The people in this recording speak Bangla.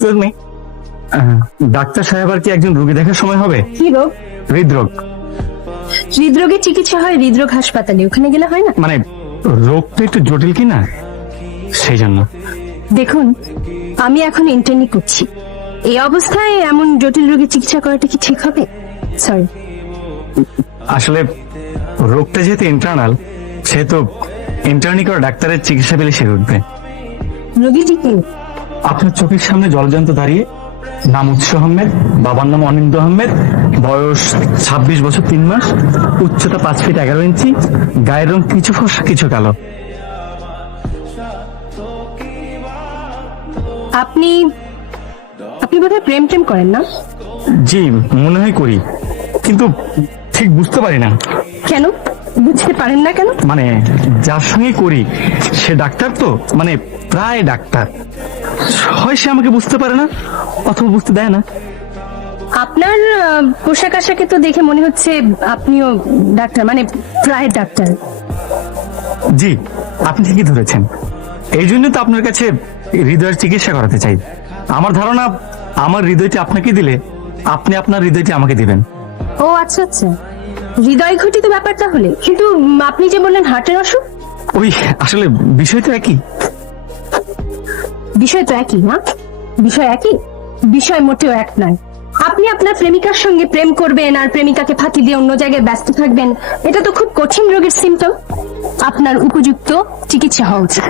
এক্সকিউজ মি, ডাক্তার সাহেব আর কি একজন রোগী দেখার সময় হবে? কি রোগ? হৃদরোগ। হৃদরোগের চিকিৎসা হয় হৃদরোগ হাসপাতালে, ওখানে গেলে হয় না? মানে রোগটা একটু জটিল কি না, সেই জন্য। দেখুন, আমি এখন ইন্টার্নি করছি, এই অবস্থায় এমন জটিল রোগের চিকিৎসা করাটা কি ঠিক হবে? সরি। আসলে রোগটা যেহেতু ইন্টারনাল, সেহেতু ইন্টার্নি করা ডাক্তারের চিকিৎসা পেলে সে উঠবে। রোগীটি কে? আপনার চোখের সামনে জলজান্ত দাঁড়িয়ে, নাম উৎস আহমেদ, বাবার নাম অনিন্দ আহমেদ, বয়স 26 বছর 3 মাস, উচ্চতা 5 ফিট 11 ইঞ্চি, গায়ের রং কিছু ফর্সা কিছু কালো। আপনি আপনি বোধহয় প্রেম টেম করেন না? জি, মনে হয় করি, কিন্তু ঠিক বুঝতে পারি না। কেন বুঝতে পারেন না কেন? মানে যার সঙ্গে করি সে ডাক্তার, তো মানে প্রায় ডাক্তার, হয় সে আমাকে বুঝতে পারে না অথবা বুঝতে দেয় না। আপনার পোশাক আশাকে তো দেখে মনে হচ্ছে আপনিও ডাক্তার, মানে প্রায় ডাক্তার। জি, আপনি ঠিকই ধরেছেন। এই জন্য তো আপনার কাছে হৃদয়ের চিকিৎসা করাতে চাই। আমার ধারণা, আমার হৃদয়টি আপনাকে দিলে আপনি আপনার হৃদয়টি আমাকে দিবেন। ও আচ্ছা আচ্ছা, হৃদয় ঘটিত ব্যাপার তাহলে। কিন্তু আপনি যে বললেন হার্টের অসুখ। ওই আসলে বিষয় তো একই। বিষয় তো একই না? বিষয় একই, বিষয় মোটেও এক নয়। আপনি আপনার প্রেমিকার সঙ্গে প্রেম করবেন আর প্রেমিকাকে ফাঁকি দিয়ে অন্য জায়গায় ব্যস্ত থাকবেন, এটা তো খুব কঠিন রোগের সিমটম। আপনার উপযুক্ত চিকিৎসা হওয়া উচিত।